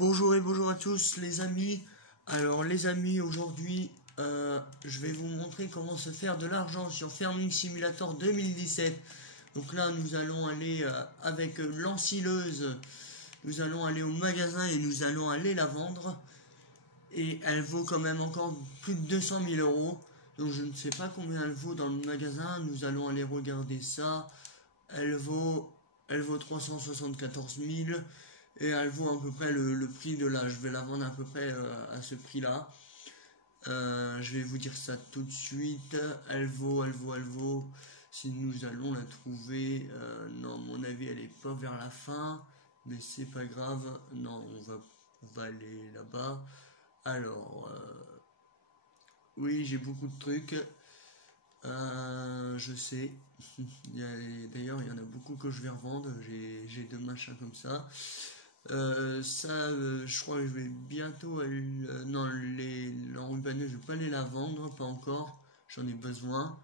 Bonjour et bonjour à tous les amis. Alors les amis, aujourd'hui je vais vous montrer comment se faire de l'argent sur Farming Simulator 2017. Donc là nous allons aller avec l'ensileuse, nous allons aller au magasin et nous allons aller la vendre. Et elle vaut quand même encore plus de 200 000 euros. Donc je ne sais pas combien elle vaut dans le magasin, nous allons aller regarder ça. Elle vaut 374 000. Et elle vaut à peu près le prix de là. Je vais la vendre à peu près à ce prix là. Je vais vous dire ça tout de suite. Elle vaut. Si nous allons la trouver. Non, à mon avis, elle est pas vers la fin. Mais c'est pas grave. Non, on va aller là-bas. Alors, oui, j'ai beaucoup de trucs. Je sais. D'ailleurs, il y en a beaucoup que je vais revendre. J'ai deux machins comme ça. Je crois que je vais bientôt aller, non, l'enrubanneuse, je vais pas aller la vendre, pas encore, j'en ai besoin.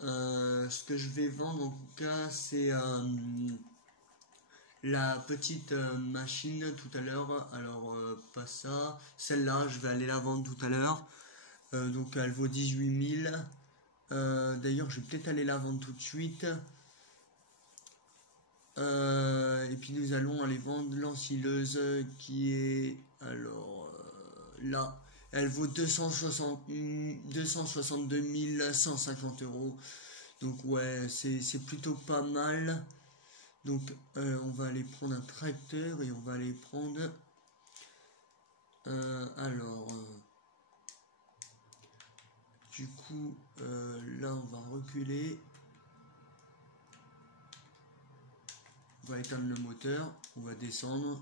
Ce que je vais vendre en tout cas, c'est la petite machine tout à l'heure. Alors, pas ça, celle-là, je vais aller la vendre tout à l'heure. Donc, elle vaut 18 000. D'ailleurs, je vais peut-être aller la vendre tout de suite. Et puis nous allons aller vendre l'ensileuse qui est alors là, elle vaut 262 150 euros. Donc ouais, c'est plutôt pas mal. Donc on va aller prendre un tracteur et on va aller prendre du coup là on va reculer. On va éteindre le moteur, on va descendre.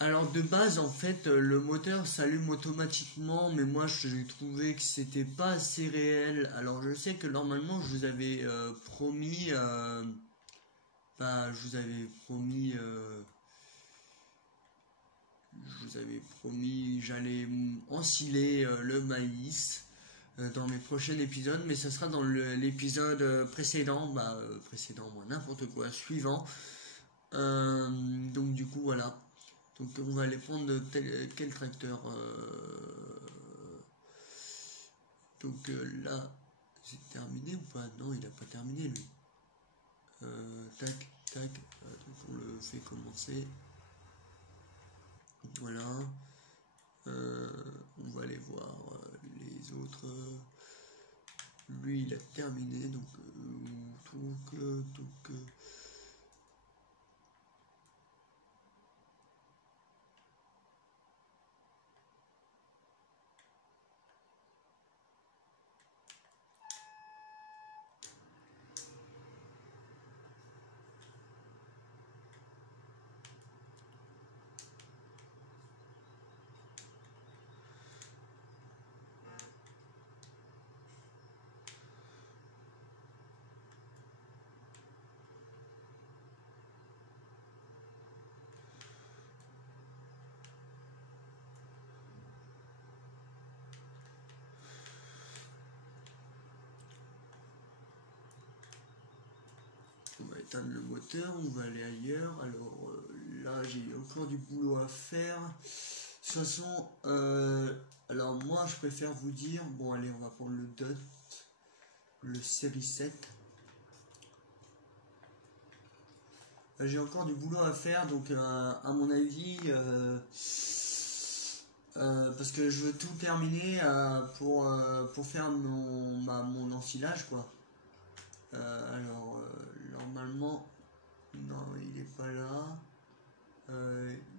Alors de base en fait le moteur s'allume automatiquement, mais moi j'ai trouvé que c'était pas assez réel. Alors je sais que normalement je vous avais promis, j'allais ensiler le maïs dans mes prochains épisodes, mais ça sera dans l'épisode précédent, moi n'importe quoi, suivant. Donc du coup voilà. Donc on va aller prendre quel tracteur. Donc là, c'est terminé ou pas? Non, il n'a pas terminé lui. Tac, tac. Donc on le fait commencer. Voilà. On va aller voir les autres. Lui, il a terminé. Donc, on va éteindre le moteur, on va aller ailleurs. Alors là, j'ai encore du boulot à faire. De toute façon, alors moi, je préfère vous dire, bon allez, on va prendre le DOT, le série 7. J'ai encore du boulot à faire, donc à mon avis, parce que je veux tout terminer pour faire mon ensilage, quoi. Alors, normalement, non, il est pas là.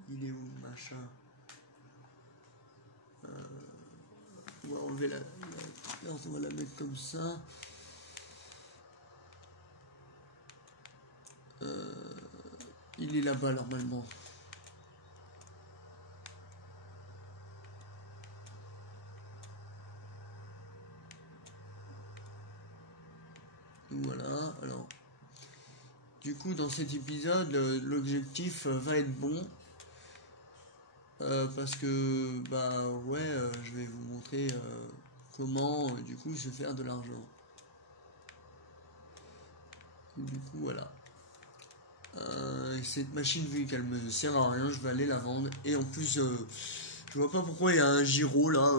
Il est où, machin? On va enlever on va la mettre comme ça. Il est là-bas, normalement. Voilà, alors du coup dans cet épisode l'objectif va être bon parce que je vais vous montrer comment du coup se faire de l'argent. Du coup voilà, Cette machine, vu qu'elle me sert à rien, je vais aller la vendre. Et en plus, je vois pas pourquoi il y a un gyro là.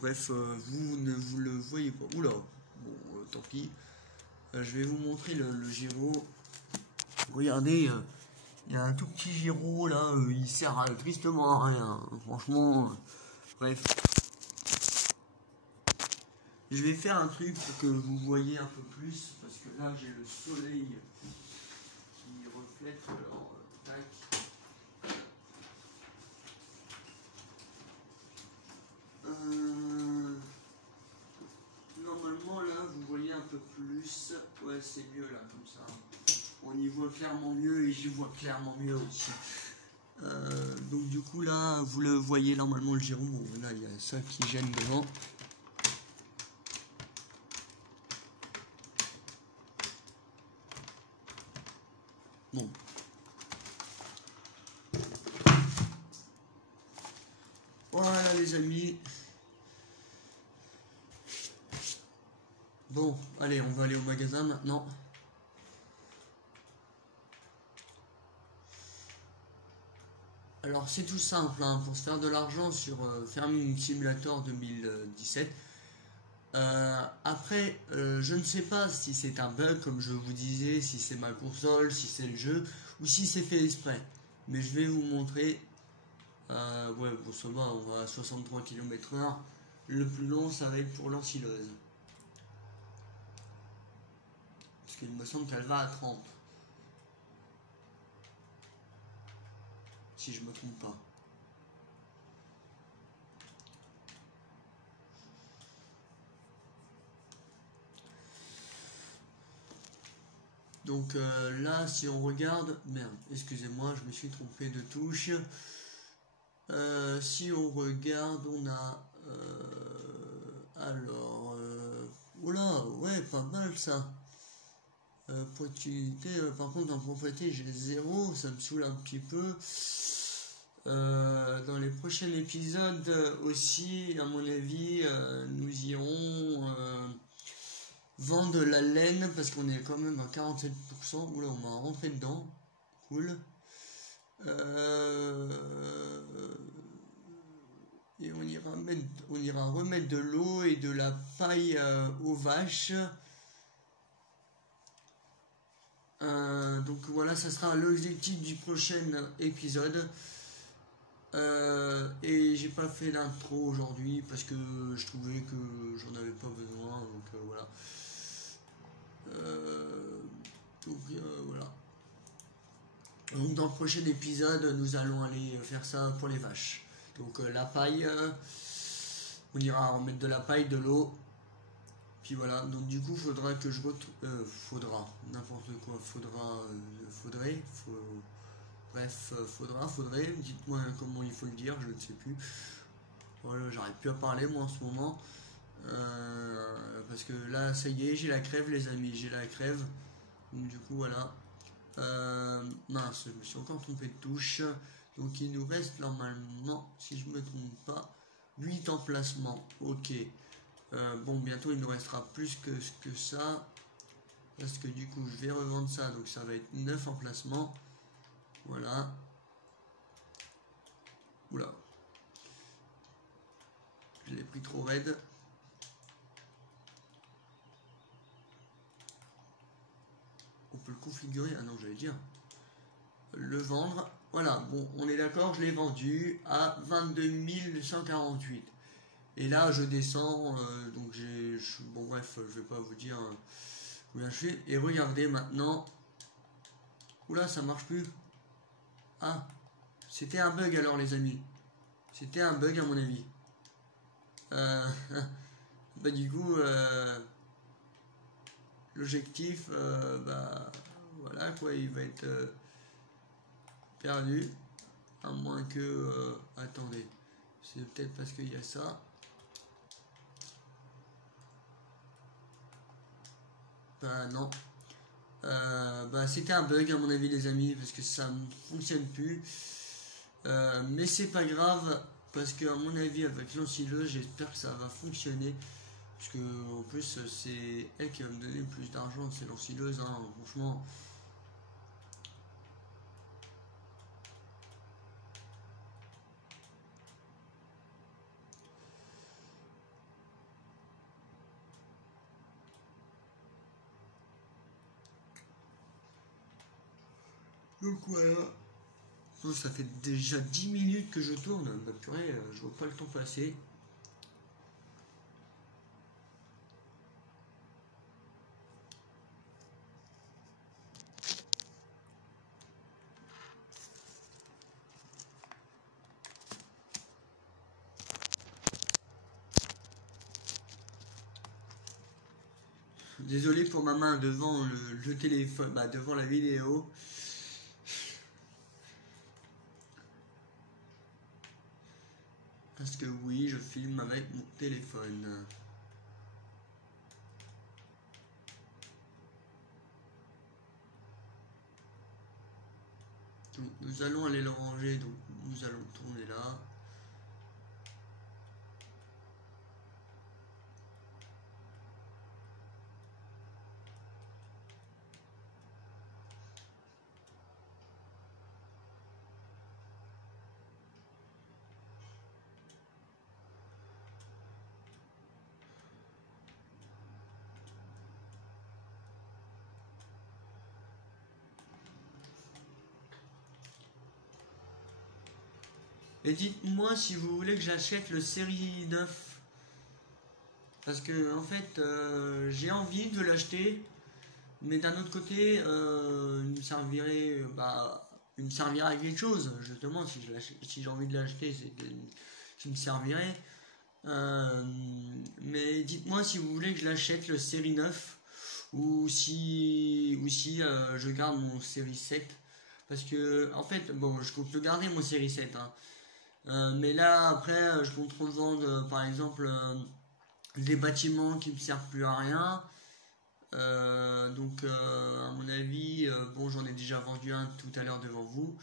Bref, vous ne vous le voyez pas. Oula, bon, tant pis. Je vais vous montrer le gyro. Regardez, il y a un tout petit gyro là. Il sert tristement à rien. Franchement, bref. Je vais faire un truc pour que vous voyez un peu plus. Parce que là, j'ai le soleil qui reflète. Alors, tac. Normalement là vous voyez un peu plus, ouais c'est mieux là comme ça, on y voit clairement mieux et j'y vois clairement mieux aussi. Donc du coup là vous le voyez normalement le gyro, bon là il y a ça qui gêne devant. Bon. Voilà les amis. Bon, allez, on va aller au magasin maintenant. Alors c'est tout simple, hein, pour se faire de l'argent sur Farming Simulator 2017. Après, je ne sais pas si c'est un bug, comme je vous disais, si c'est ma console, si c'est le jeu, ou si c'est fait exprès. Mais je vais vous montrer. Ouais, bon, ça va, on va à 63 km/h. Le plus long, ça va être pour l'ensileuse. Parce qu'il me semble qu'elle va à 30. Si je me trompe pas. Donc là, si on regarde... Merde, excusez-moi, je me suis trompé de touche. Si on regarde, on a... alors... oula, ouais, pas mal ça. Productivité, par contre, en propriété, j'ai 0, ça me saoule un petit peu. Dans les prochains épisodes aussi, à mon avis, nous irons vendre la laine parce qu'on est quand même à 47%. Oula, on m'a rentré dedans. Cool. Et on ira remettre de l'eau et de la paille aux vaches. Donc voilà, ça sera l'objectif du prochain épisode. Et j'ai pas fait d'intro aujourd'hui parce que je trouvais que j'en avais pas besoin, donc voilà. Voilà. Donc dans le prochain épisode, nous allons aller faire ça pour les vaches. Donc la paille, on ira remettre de la paille, de l'eau. Puis voilà, donc du coup faudra que je retrouve... faudra, n'importe quoi, faudrait, dites-moi comment il faut le dire, je ne sais plus. Voilà, j'arrive plus à parler moi en ce moment. Parce que là, ça y est, j'ai la crève les amis, j'ai la crève. Donc du coup voilà. Mince, je me suis encore trompé de touche. Donc il nous reste normalement, si je me trompe pas, 8 emplacements. Ok. Bon, bientôt il nous restera plus que ça. Parce que du coup je vais revendre ça. Donc ça va être 9 emplacements. Voilà. Oula. Je l'ai pris trop raide. On peut le configurer. Ah non, j'allais dire. Le vendre. Voilà, bon, on est d'accord, je l'ai vendu à 22 148. Et là, je descends, donc bon bref, je vais pas vous dire combien je fais. Et regardez maintenant. Oula, ça marche plus. Ah, c'était un bug alors les amis. C'était un bug à mon avis. Bah du coup, l'objectif, bah voilà quoi, il va être perdu. À moins que... attendez, c'est peut-être parce qu'il y a ça. Bah non. Bah c'était un bug à mon avis les amis, parce que ça ne fonctionne plus. Mais c'est pas grave, parce que à mon avis avec l'ensileuse, j'espère que ça va fonctionner. Parce que en plus c'est elle qui va me donner le plus d'argent, c'est l'ensileuse, hein, franchement. Donc voilà. Oh, ça fait déjà 10 minutes que je tourne. Bah purée, je vois pas le temps passer. Désolé pour ma main devant le téléphone, bah devant la vidéo. Parce que oui, je filme avec mon téléphone. Donc, nous allons aller le ranger, donc nous allons tourner là. Et dites-moi si vous voulez que j'achète le série 9. Parce que en fait, j'ai envie de l'acheter. Mais d'un autre côté, il me servirait, il me servirait à quelque chose. Justement, si j'ai envie de l'acheter, c'est qu'il me servirait. Euh, mais dites-moi si vous voulez que je l'achète le série 9 ou si je garde mon série 7. Parce que, en fait, bon, je compte le garder mon série 7. Hein. Mais là, après, je compte revendre, par exemple, des bâtiments qui me servent plus à rien. À mon avis, bon, j'en ai déjà vendu un tout à l'heure devant vous.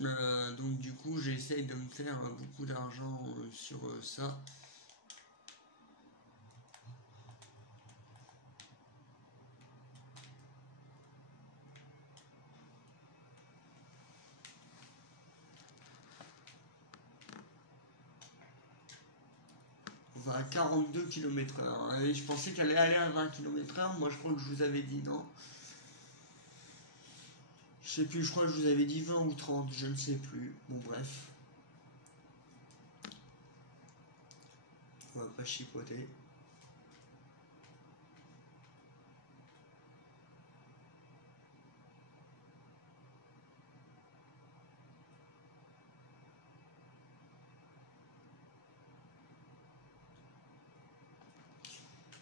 Donc, du coup, j'essaye de me faire beaucoup d'argent sur ça. On va à 42 km/h. Hein. Je pensais qu'elle allait aller à 20 km/h. Moi, je crois que je vous avais dit non. Je sais plus, je crois que je vous avais dit 20 ou 30, je ne sais plus. Bon, bref. On va pas chipoter.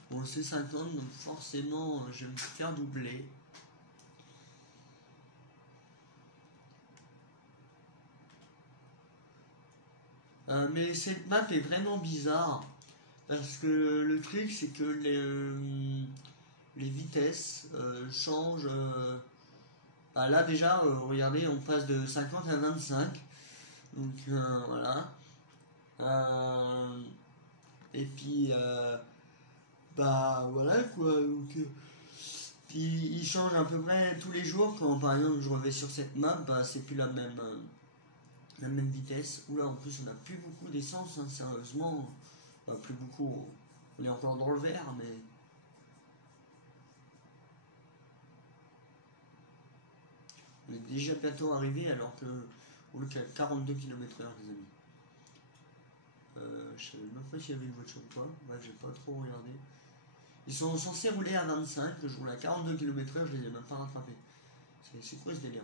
Bon, c'est 50, donc forcément, je vais me faire doubler. Mais cette map est vraiment bizarre. Parce que le truc, c'est que les vitesses changent. Là, déjà, regardez, on passe de 50 à 25. Donc, voilà. Et puis, voilà quoi. Donc, puis, il change à peu près tous les jours. Quand par exemple, je reviens sur cette map, c'est plus la même vitesse. Oula, en plus, on n'a plus beaucoup d'essence, hein, sérieusement. Plus beaucoup. On est encore dans le vert, mais. On est déjà bientôt arrivé alors que on est qu'à 42 km/h, les amis. Je savais même pas s'il y avait une voiture ou pas. Bref, j'ai pas trop regardé. Ils sont censés rouler à 25, je roule à 42 km/h, je les ai même pas rattrapés. C'est quoi ce délire?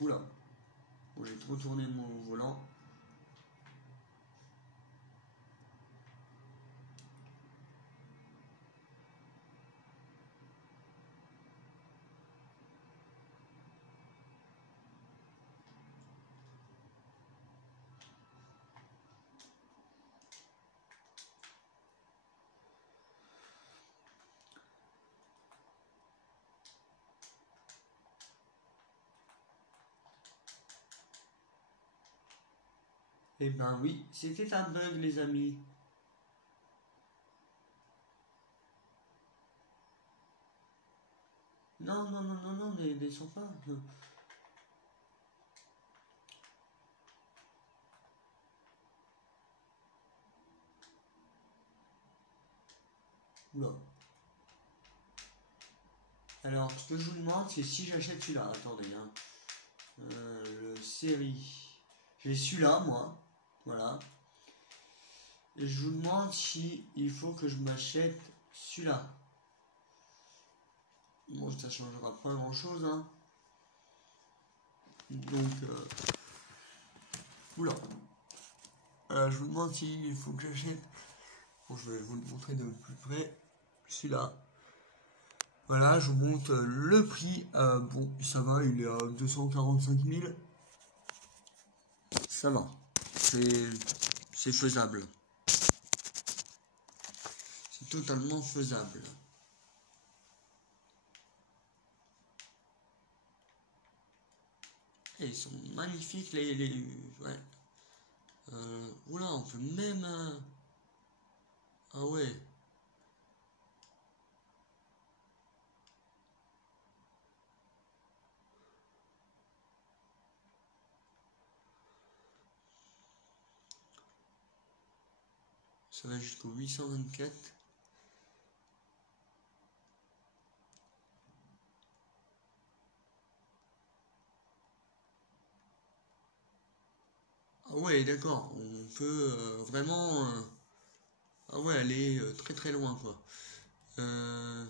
Oula. Bon, j'ai trop tourné mon volant. Eh ben oui, c'était un bug, les amis. Non, non, non, non, non, ne descends pas. Oula. Alors, ce que je vous demande, c'est si j'achète celui-là. Attendez, hein. Le série. J'ai celui-là, moi. Voilà. Et je vous demande si il faut que je m'achète celui-là. Bon, ça changera pas grand-chose, hein. Donc, oula. Je vous demande s'il faut que j'achète. Bon, je vais vous le montrer de plus près. Celui-là. Voilà, je vous montre le prix. Bon, ça va, il est à 245 000. Ça va. C'est faisable. C'est totalement faisable. Et ils sont magnifiques, ouais. Oula, on peut même... Ah ouais. Ça va jusqu'au 824. Ah ouais, d'accord. On peut vraiment... ah ouais, aller très très loin, quoi. On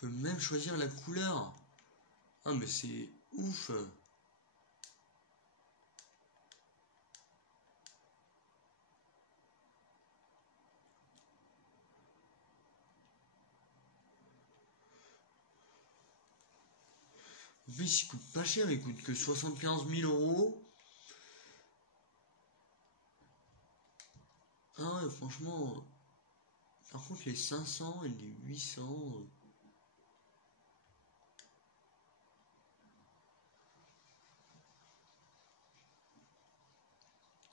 peut même choisir la couleur. Ah mais c'est ouf. En plus, il coûte pas cher, il coûte que 75 000 euros. Ah ouais, franchement. Par contre, les 500 et les 800.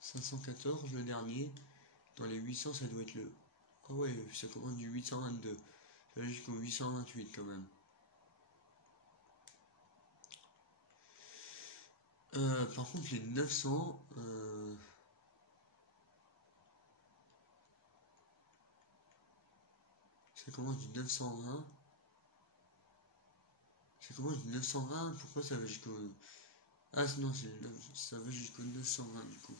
514, le dernier. Dans les 800, ça doit être le. Ah ouais, ça commence du 822. Ça va jusqu'au 828 quand même. Par contre, les 900. Ça commence du 920. Ça commence du 920. Pourquoi ça va jusqu'au. Ah non, ça va jusqu'au 920 du coup.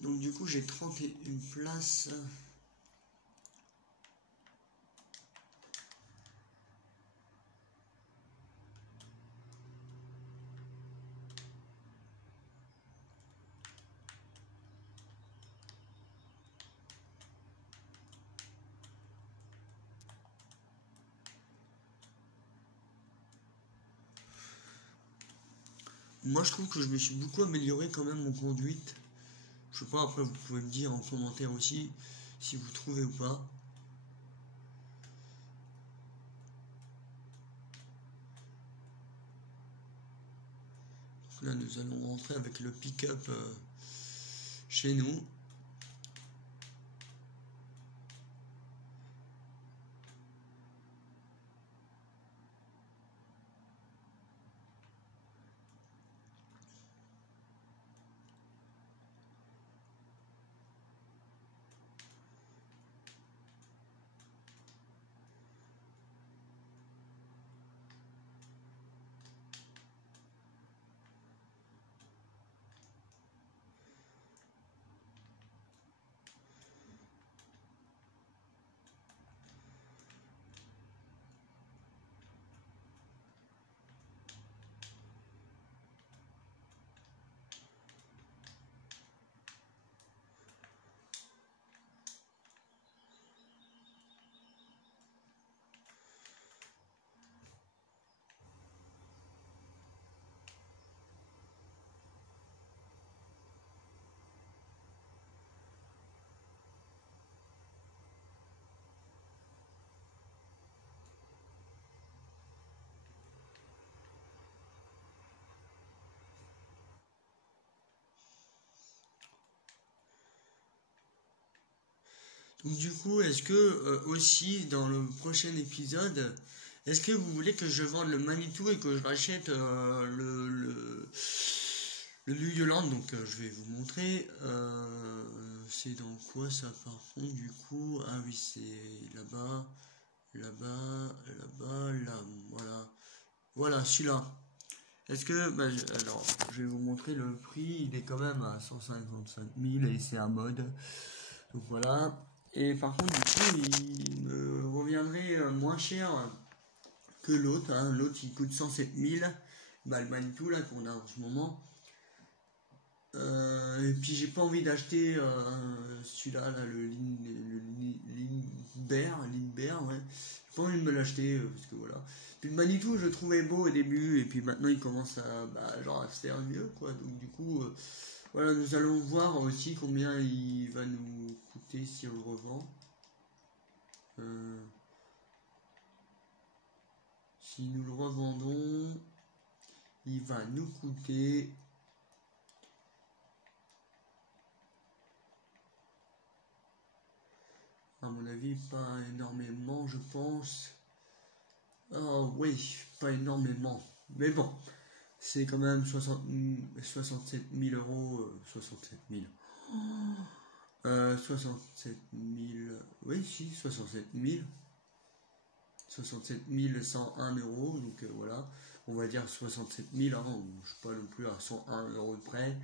Donc du coup j'ai 31 places. Moi je trouve que je me suis beaucoup amélioré quand même en conduite. Je sais pas, après vous pouvez me dire en commentaire aussi si vous trouvez ou pas. Donc là nous allons rentrer avec le pick-up chez nous. Donc, du coup, est-ce que aussi dans le prochain épisode, est-ce que vous voulez que je vende le Manitou et que je rachète le Luyoland? Donc je vais vous montrer. C'est dans quoi ça par contre du coup? Ah oui, c'est là-bas, là-bas, là-bas, là. Voilà. Voilà, celui-là. Est-ce que... alors, je vais vous montrer le prix. Il est quand même à 155 000 et c'est un mode. Donc voilà. Et par contre, du coup, il me reviendrait moins cher que l'autre. Hein. L'autre, il coûte 107 000. Bah, le Manitou, là, qu'on a en ce moment. Et puis, j'ai pas envie d'acheter celui-là, là, le Lindbergh, ouais. J'ai pas envie de me l'acheter, parce que voilà. Puis le Manitou, je le trouvais beau au début, et puis maintenant, il commence à se faire mieux, quoi. Donc, du coup, voilà, nous allons voir aussi combien il va nous coûter si on le revend. Si nous le revendons, il va nous coûter... À mon avis, pas énormément, je pense. Oh oui, pas énormément. Mais bon, c'est quand même 67 000 euros. 67 000. 67 000. Oui, si, 67 000. 67 101 euros. Donc voilà, on va dire 67 000. Hein, je ne suis pas non plus à 101 euros de près.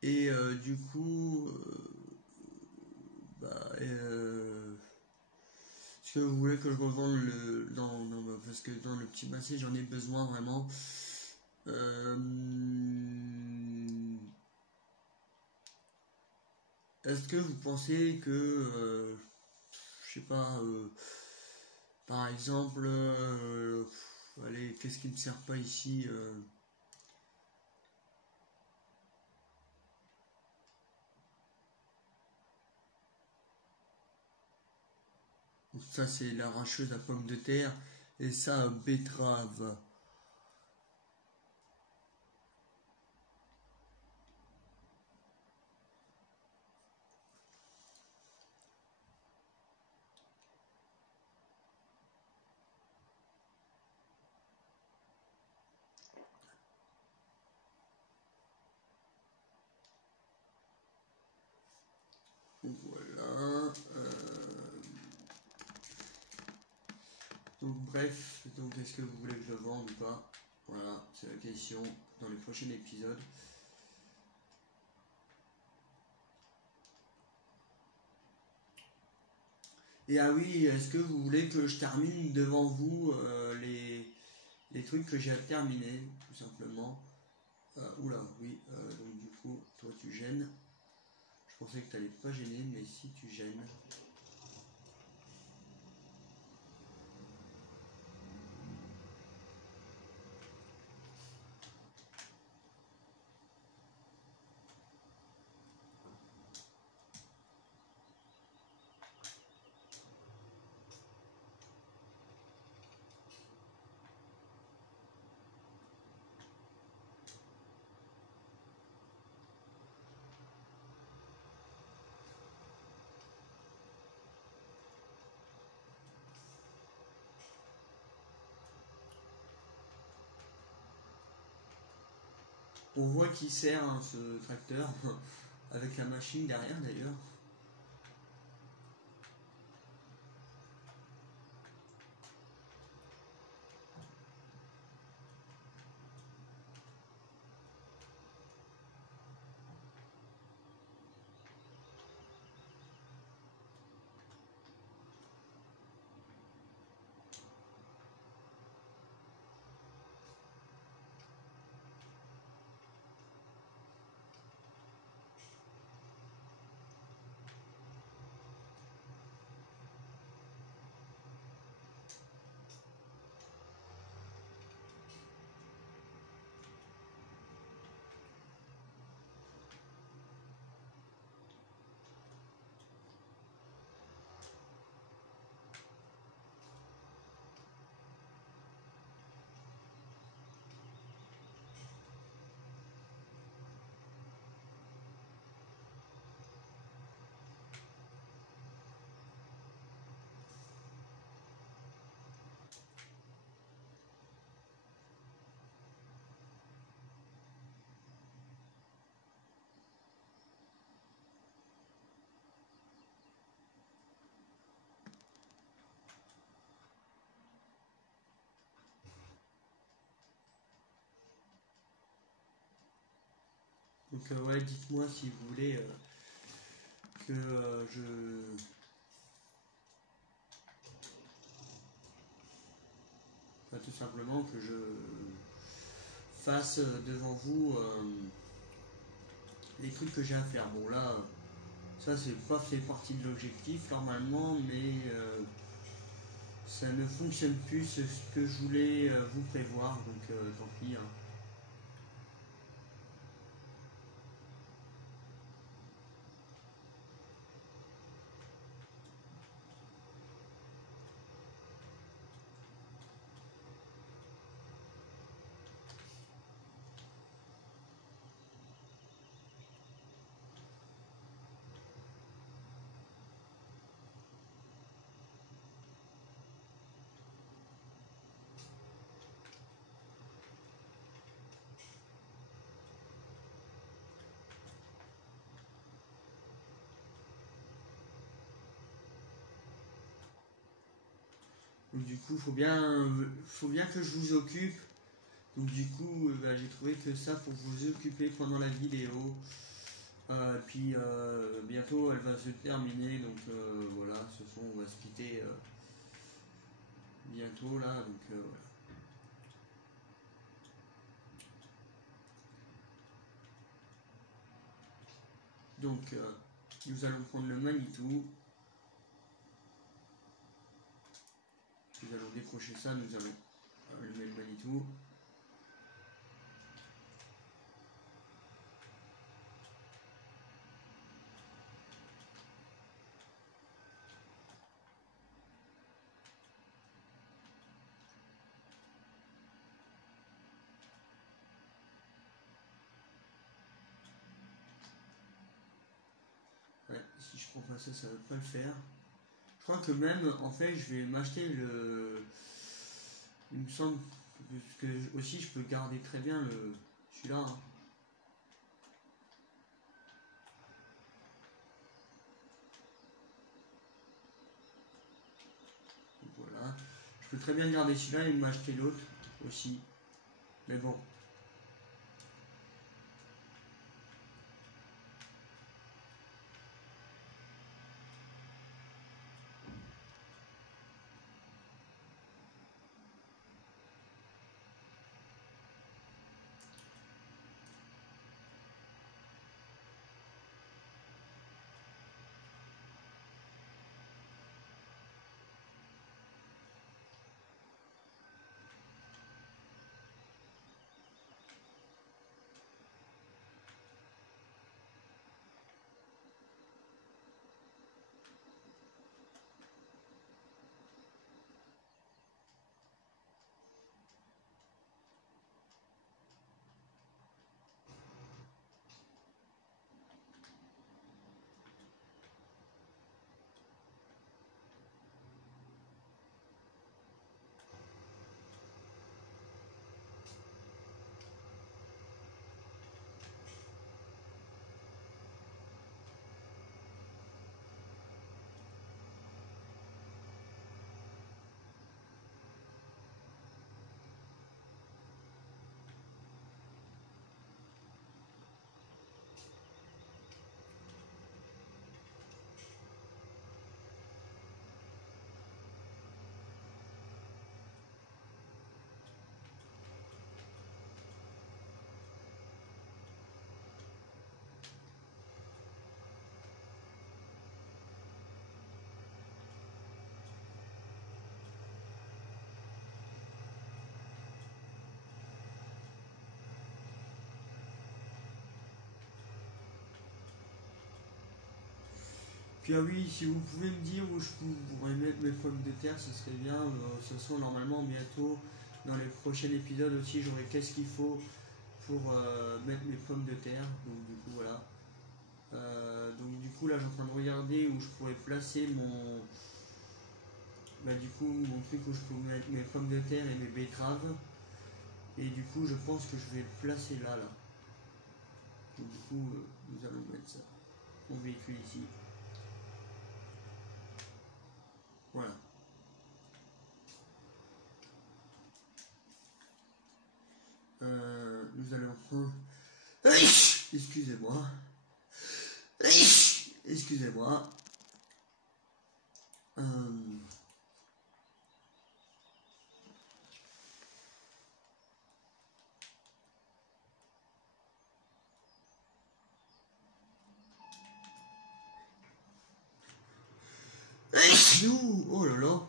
Et du coup, est-ce que vous voulez que je revende le... Non, parce que dans le petit massé, j'en ai besoin vraiment. Est-ce que vous pensez que, je sais pas, par exemple, allez, qu'est-ce qui ne sert pas ici ça, c'est l'arracheuse à pommes de terre. Et ça, betterave. Voilà. Donc bref, donc est-ce que vous voulez que je vende ou pas? Voilà, c'est la question dans les prochains épisodes. Et ah oui, est-ce que vous voulez que je termine devant vous les trucs que j'ai à terminer, tout simplement? Oula, oui, donc du coup, toi tu gênes. Je pensais que tu n'allais pas gêner, mais si tu gênes. On voit qui sert hein, ce tracteur, avec la machine derrière d'ailleurs. Donc ouais, dites-moi si vous voulez que tout simplement que je fasse devant vous les trucs que j'ai à faire. Bon là, ça c'est pas fait partie de l'objectif normalement, mais ça ne fonctionne plus ce que je voulais vous prévoir, donc tant pis. Hein. Donc du coup, faut bien que je vous occupe. Donc du coup, j'ai trouvé que ça pour vous occuper pendant la vidéo. Puis bientôt elle va se terminer, donc voilà, ce sont on va se quitter bientôt là, donc voilà. Donc nous allons prendre le Manitou. Nous allons décrocher ça, nous allons allumer le Manitou. Ouais, si je prends pas ça, ça va pas le faire. Je crois que même, en fait, je vais m'acheter le... Il me semble que aussi je peux garder très bien celui-là. Hein. Voilà. Je peux très bien garder celui-là et m'acheter l'autre aussi. Mais bon. Puis ah oui, si vous pouvez me dire où je pourrais mettre mes pommes de terre, ce serait bien. De toute façon, normalement, bientôt, dans les prochains épisodes aussi, j'aurai qu'est-ce qu'il faut pour mettre mes pommes de terre. Donc du coup, voilà. Donc du coup, là, je suis en train de regarder où je pourrais placer mon... Bah, du coup, mon truc où je peux mettre mes pommes de terre et mes betteraves. Et du coup, je pense que je vais le placer là. Donc du coup, nous allons mettre ça. Mon véhicule ici. Voilà. Nous allons... Excusez-moi. Excusez-moi. Oh là là.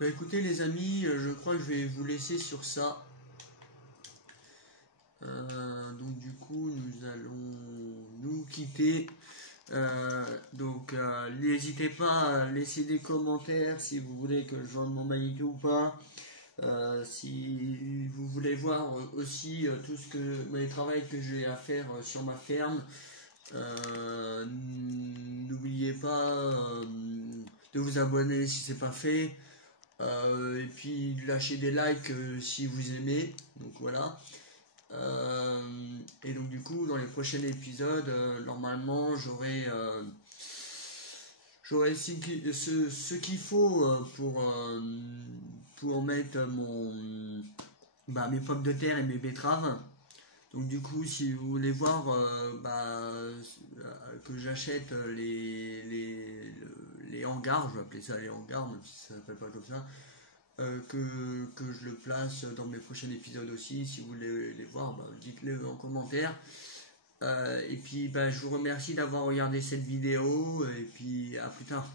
Bah écoutez les amis, je crois que je vais vous laisser sur ça. Donc du coup nous allons nous quitter. N'hésitez pas à laisser des commentaires si vous voulez que je vende mon Magicka ou pas. Si vous voulez voir aussi tout ce que les travaux que j'ai à faire sur ma ferme, n'oubliez pas de vous abonner si c'est pas fait. Et puis lâchez des likes si vous aimez, donc voilà. Et donc du coup dans les prochains épisodes normalement j'aurai ce qu'il faut pour mettre mes pommes de terre et mes betteraves. Donc du coup si vous voulez voir que j'achète les hangars, je vais appeler ça les hangars même si ça s'appelle pas comme ça, que je le place dans mes prochains épisodes aussi. Si vous voulez les voir, dites-le en commentaire. Et puis je vous remercie d'avoir regardé cette vidéo et puis à plus tard.